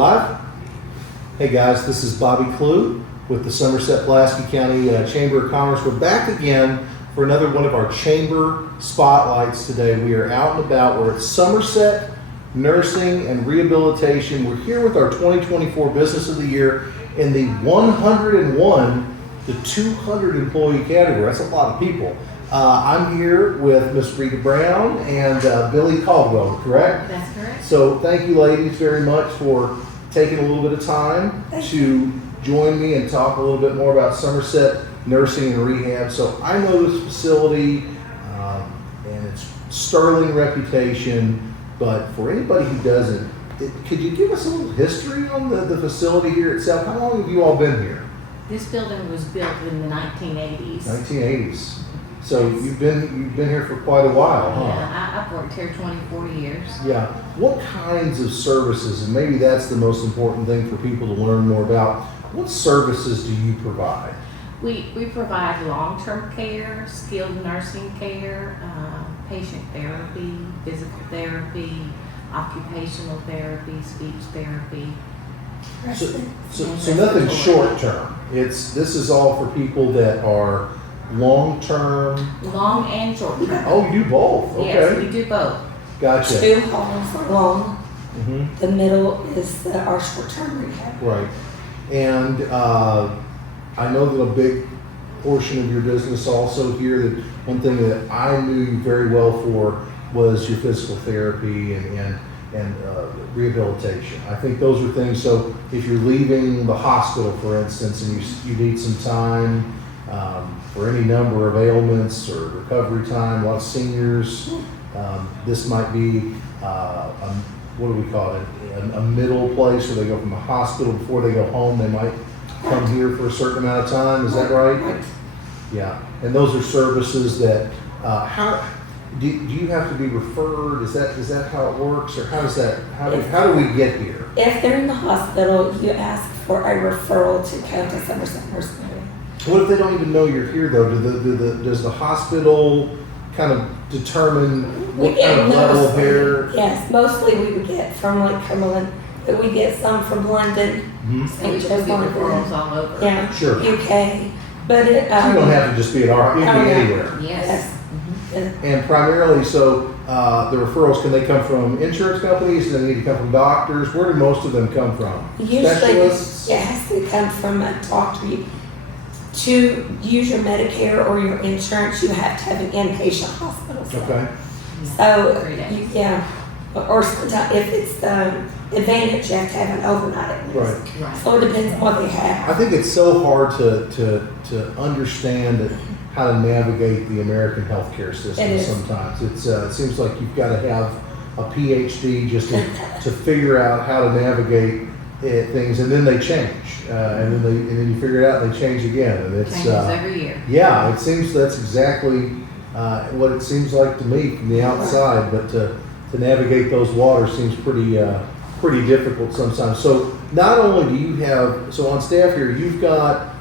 live? Hey guys, this is Bobby Clue with the Somerset-Pulaski County Chamber of Commerce. We're back again for another one of our chamber spotlights today. We are out and about. We're at Somerset Nursing and Rehabilitation. We're here with our 2024 Business of the Year in the 101 to 200 employee category. That's a lot of people. I'm here with Miss Rita Brown and Billy Caldwell, correct? That's correct. So thank you ladies very much for taking a little bit of time to join me and talk a little bit more about Somerset Nursing and Rehab. So I know this facility and its sterling reputation, but for anybody who doesn't, could you give us a little history on the facility here itself? How long have you all been here? This building was built in the 1980s. 1980s. So you've been here for quite a while, huh? Yeah, I've worked here 24 years. Yeah. What kinds of services, and maybe that's the most important thing for people to learn more about, what services do you provide? We provide long-term care, skilled nursing care, patient therapy, physical therapy, occupational therapy, speech therapy. So nothing short term. This is all for people that are long-term. Long and short-term. Oh, you do both. Okay. Yes, we do both. Gotcha. Two halls are long. Mm-hmm. The middle is our short-term rehab. Right. And I know that a big portion of your business also here, that one thing that I knew you very well for was your physical therapy and rehabilitation. I think those are things, so if you're leaving the hospital, for instance, and you need some time for any number of ailments or recovery time, a lot of seniors, this might be, what do we call it, a middle place where they go from the hospital before they go home. They might come here for a certain amount of time. Is that right? Yeah. And those are services that, how do you have to be referred? Is that how it works, or how do we get here? If they're in the hospital, you ask for a referral to come to Somerset Nursing Home. What if they don't even know you're here though? Does the hospital kind of determine what kind of level of care? Yes, mostly we would get from like Cumberland, but we get some from London, And we St. do Joe's, get referrals London, all over. yeah, Sure. UK. But it, You don't have to just be at our, you can be anywhere. Yes. And primarily, so the referrals, can they come from insurance companies? Do they need to come from doctors? Where do most of them come from? Usually, Specialists? it has to come from a doctor. To use your Medicare or your insurance, you have to have an inpatient hospital stay. Okay. So, 3 days. or sometimes if it's the Advantage, you have to have an overnight at least. Right. Right. So it depends on what they have. I think it's so hard to understand how to navigate the American healthcare system. It is. Sometimes it seems like you've got to have a PhD just to figure out how to navigate things, and then they change, and then you figure it out and they change again, and it's Changes every year. yeah, it seems that's exactly what it seems like to me from the outside, but to navigate those waters seems pretty difficult sometimes. So not only do you have, so on staff here, you've got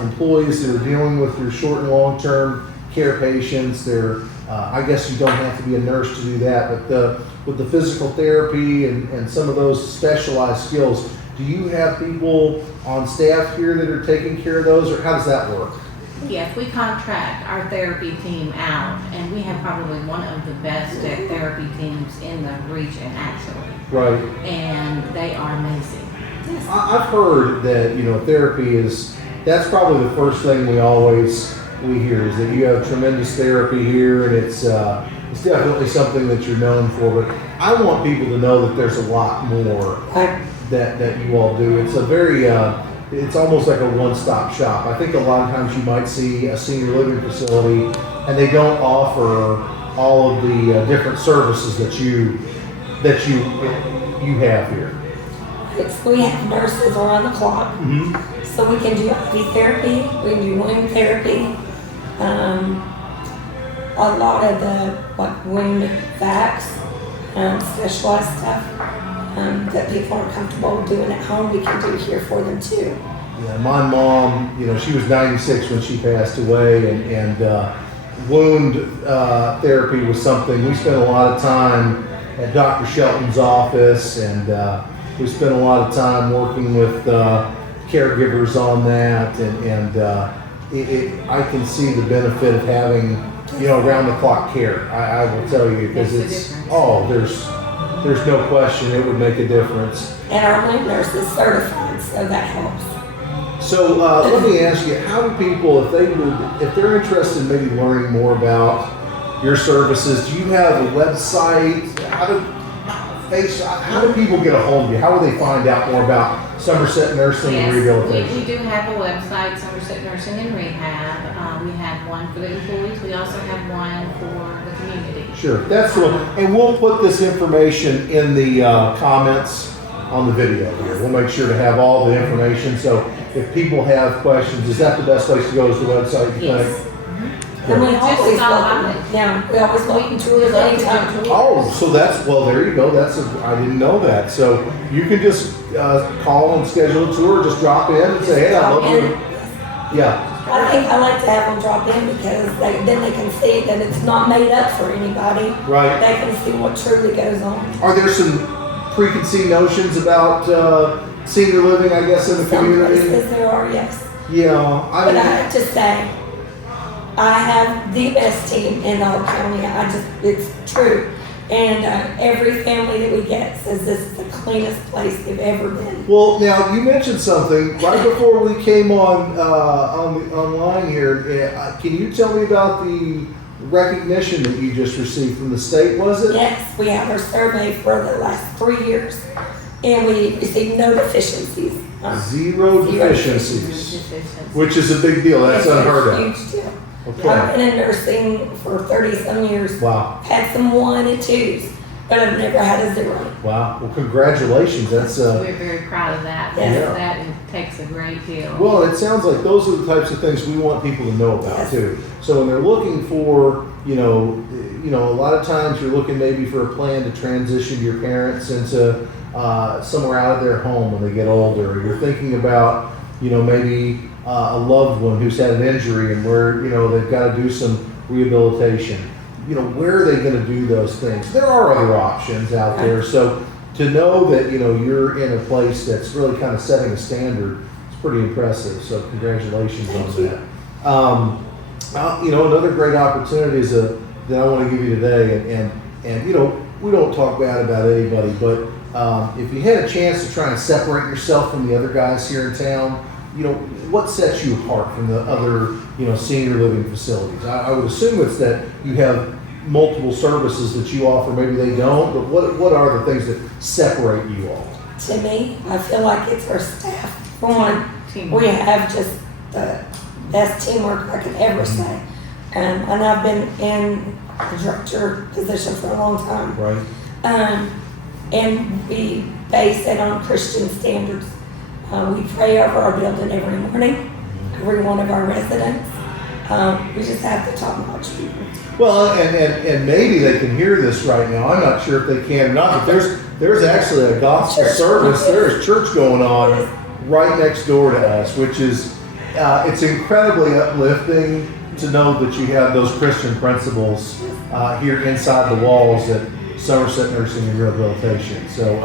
employees that are dealing with your short and long-term care patients. They're, I guess you don't have to be a nurse to do that, but with the physical therapy and some of those specialized skills, do you have people on staff here that are taking care of those, or how does that work? Yes, we contract our therapy team out, and we have probably one of the best therapy teams in the region, actually. Right. And they are amazing. I've heard that, therapy that's probably the first thing we hear, is that you have tremendous therapy here, and it's definitely something that you're known for. But I want people to know that there's a lot more that you all do. It's a very, it's almost like a one-stop shop. I think a lot of times you might see a senior living facility and they don't offer all of the different services that you have here. We have nurses around the clock. Mm-hmm. So we can do IV therapy, we can do wound therapy, a lot of the wound vacs, specialized stuff that people are comfortable doing at home, we can do here for them too. Yeah, my mom, she was 96 when she passed away, and wound therapy was something we spent a lot of time at Dr. Shelton's office, and we spent a lot of time working with caregivers on that, and I can see the benefit of having, you know, round the clock care. I will tell you, because Makes a it's, difference. there's no question it would make a difference. And our lead nurse is certified, so that helps. So let me ask you, how do people, if they're interested in maybe learning more about your services, do you have a website? How do people get a hold of you? How will they find out more about Somerset Nursing and Rehabilitation? We do have a website, Somerset Nursing and Rehab. We have one for the employees. We also have one for the community. Sure, that's the one. And we'll put this information in the comments on the video here. We'll make sure to have all the information. So if people have questions, is that the best place to go, is the website, you Yes. think? And we Just always stop welcome, by. we always welcome tours anytime. Oh, so well, there you go. I didn't know that. So you can just call and schedule a tour, just drop in and say, hey, I love you. Yeah, I think I like to have them drop in because then they can see that it's not made up for anybody. right. They can see what truly goes on. Are there some preconceived notions about senior living, I guess, in the Some community? places there are, yes. Yeah, But I have to say, I have the best team in our county. It's true. And every family that we get says this is the cleanest place they've ever been. well, now you mentioned something right before we came online here. Can you tell me about the recognition that you just received from the state? Was it? Yes, we had our survey for the last 3 years, and we received no deficiencies. Zero deficiencies, which is a big deal. That's It's a unheard of. Huge deal. Okay. I've been in nursing for 30-some years. Wow. Had some 1 and 2s, but I've never had a 0. Wow. Well, congratulations. That's We're very proud of that. Yeah. That takes a great deal. well, it sounds like those are the types of things we want people to know about Yes. too. So when they're looking for, a lot of times you're looking maybe for a plan to transition your parents into somewhere out of their home when they get older. Or you're thinking about, maybe a loved one who's had an injury and where, they've got to do some rehabilitation. Where are they going to do those things? There are other options out there. So to know that, you're in a place that's really kind of setting a standard, it's pretty impressive. So congratulations on that. Another great opportunity is that I want to give you today, and we don't talk bad about anybody, but if you had a chance to try and separate yourself from the other guys here in town, what sets you apart from the other, senior living facilities? I would assume it's that you have multiple services that you offer. Maybe they don't, but what are the things that separate you all? To me, I feel like it's our staff. For one, Teamwork. we have just the best teamwork I could ever say. And I've been in the director position for a long time. Right. And we base it on Christian standards. We pray over our building every morning, every one of our residents. We just have the top-notch people. Well, and maybe they can hear this right now. I'm not sure if they can or not, but there's actually a gospel Church. service. There's church going on right next door to us, which is it's incredibly uplifting to know that you have those Christian principles here inside the walls at Somerset Nursing and Rehabilitation. So.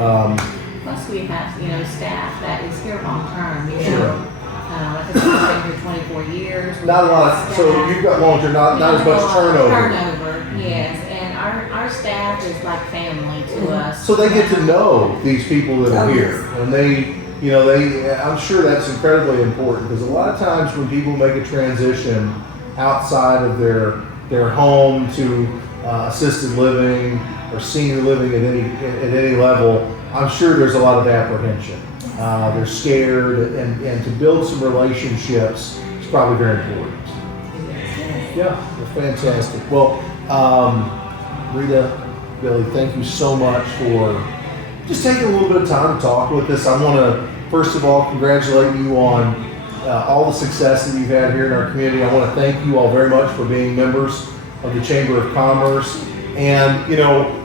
Plus we have, staff that is here long term, Sure. Like I said, I've been here 24 years. Not a lot. So you've got long-term, not as much turnover. Turnover, yes. And our staff is like family to us. So they get to know these people that are here, and I'm sure that's incredibly important, because a lot of times when people make a transition outside of their home to assisted living or senior living at any level, I'm sure there's a lot of apprehension. They're scared, and to build some relationships is probably very important. Yeah, well, fantastic. Well, Rita, Billy, thank you so much for just taking a little bit of time to talk with us. I want to, first of all, congratulate you on all the success that you've had here in our community. I want to thank you all very much for being members of the Chamber of Commerce. And,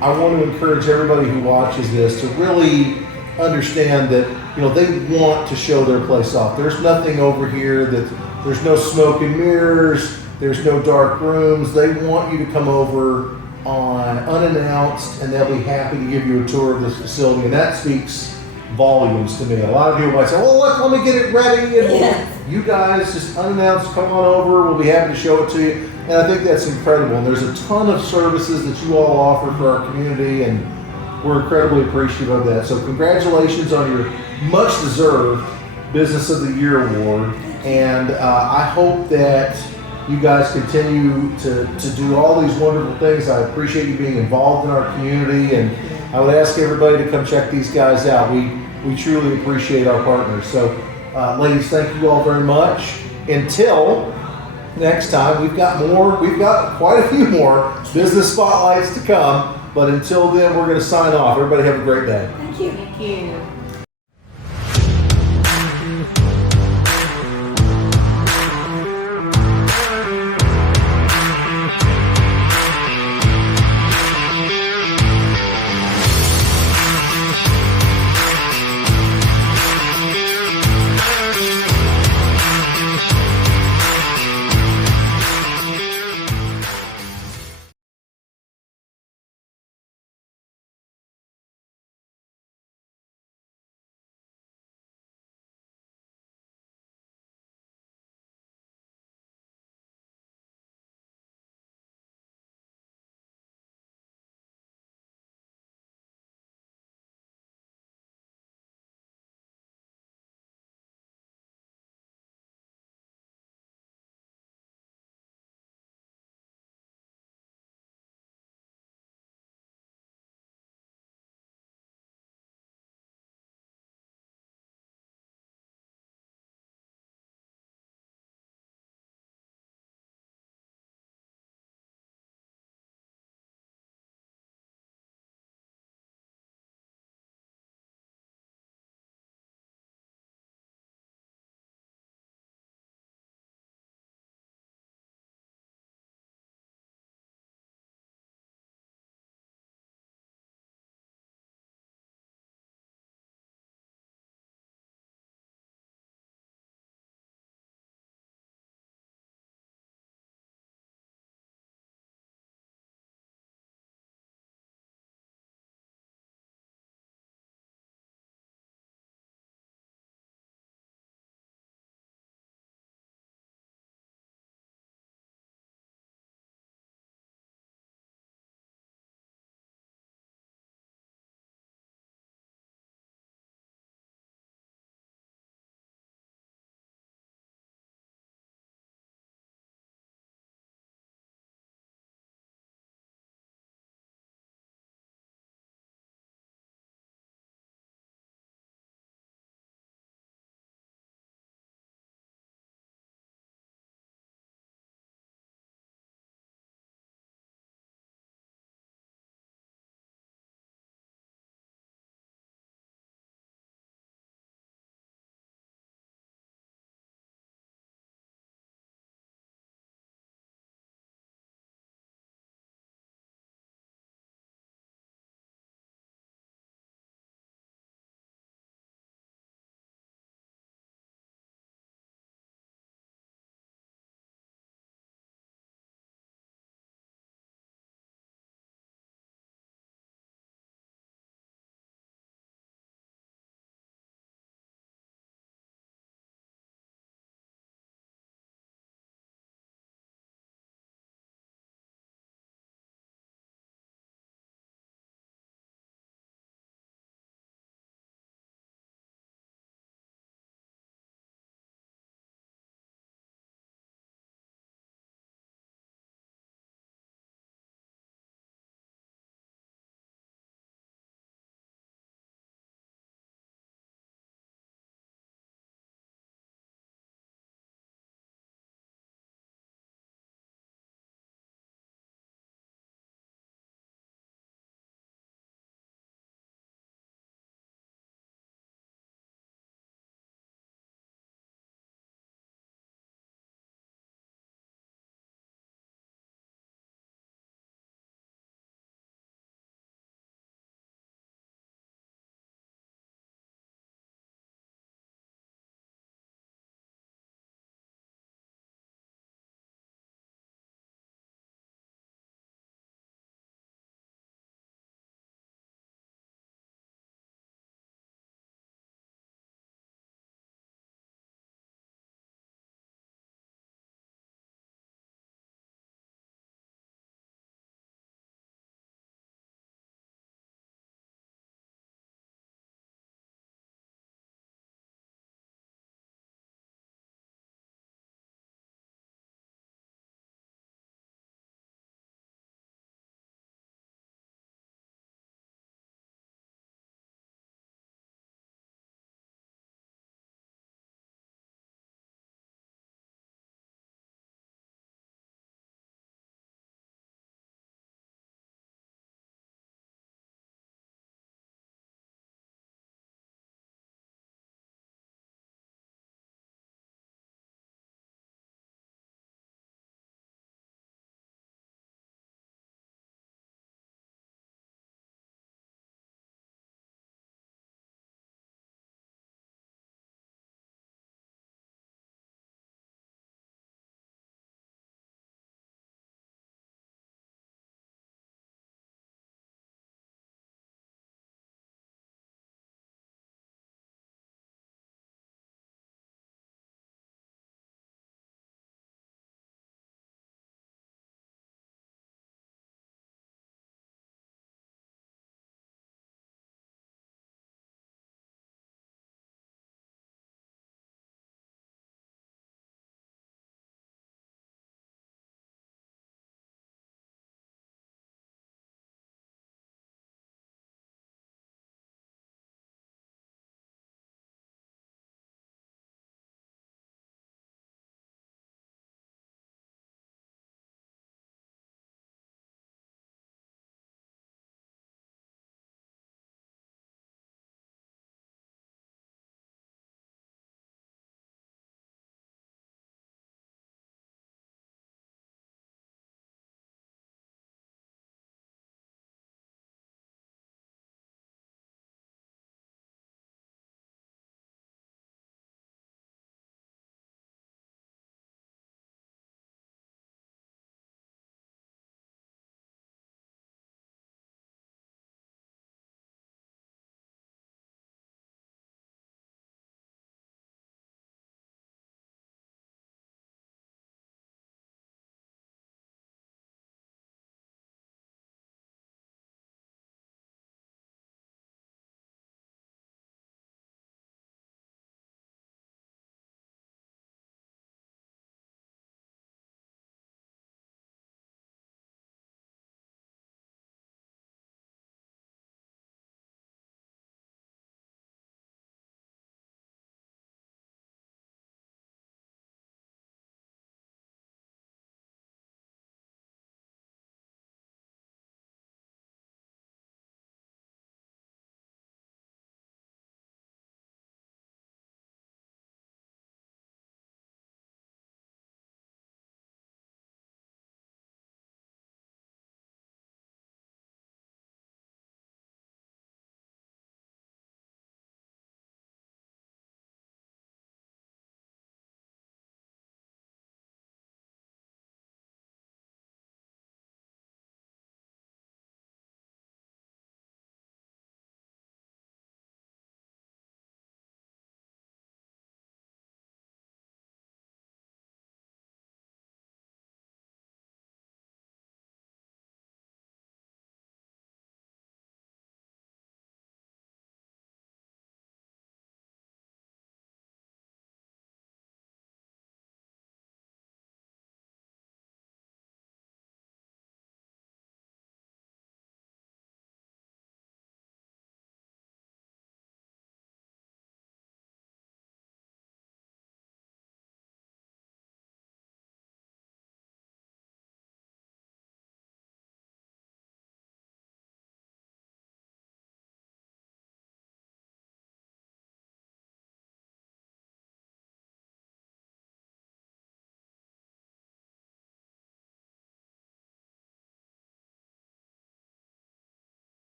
I want to encourage everybody who watches this to really understand that, they want to show their place off. There's nothing over here there's no smoke and mirrors, there's no dark rooms. They want you to come over unannounced, and they'll be happy to give you a tour of this facility. And that speaks volumes to me. A lot of people might say, well, look, let me get it ready. And Yes. you guys just unannounced, come on over. We'll be happy to show it to you. And I think that's incredible. And there's a ton of services that you all offer for our community, and we're incredibly appreciative of that. So congratulations on your much deserved Business of the Year award. And I hope that you guys continue to do all these wonderful things. I appreciate you being involved in our community, and I would ask everybody to come check these guys out. We truly appreciate our partners. So ladies, thank you all very much. Until next time, we've got quite a few more business spotlights to come, but until then, we're going to sign off. Everybody have a great day. Thank you. Thank you.